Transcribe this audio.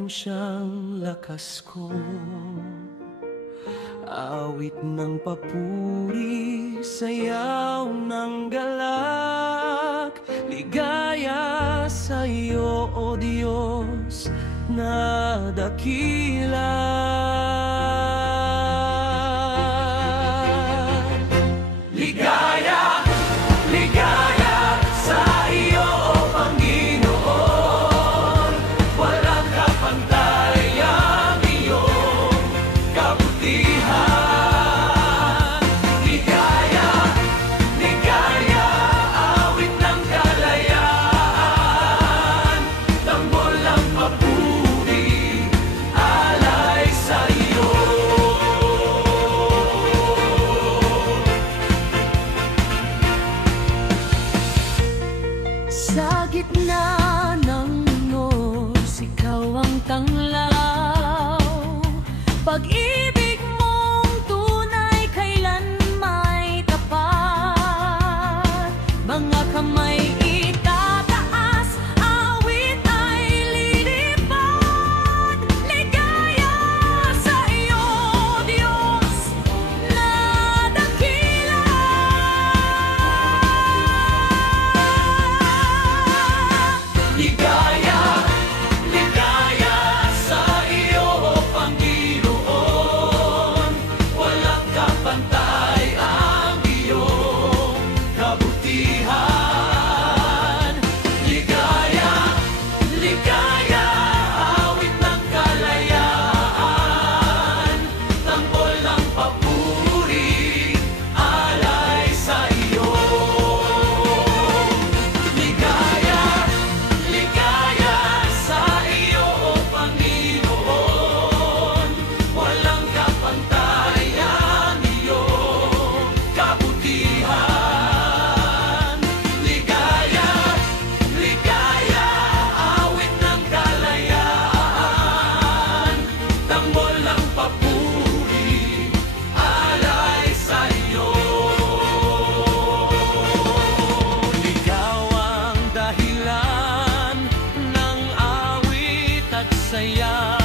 iyong siyang lakas ko. Awit ng papuri, sayaw ng galak, ligaya sa iyo, O Diyos na dakila. Ligaya, ligaya sa iyo, O Panginoon, walang kapantay ang iyong kabutihan. Sa gitna ng unos, ikaw ang tanglaw. Pag-ibig mong tunay, kailan may tapat. Mga kamay itataas, awit ay lilipad. Ligaya sa iyo, Diyos na dakila. Ligaya, ligaya sa iyo, O Panginoon, walang kapantay ang iyong kabutihan. Ligaya, ligaya, awit ng kalayaan, tanggol ng papuri, alay sa iyo. Ligaya, ligaya sa iyo, O Panginoon, walang kapantay ang iyong kabutihan. Ligaya, ligaya, awit ng kalayaan, tambol ng papuri, alay sa iyo. Ikaw ang dahilan ng awit at saya.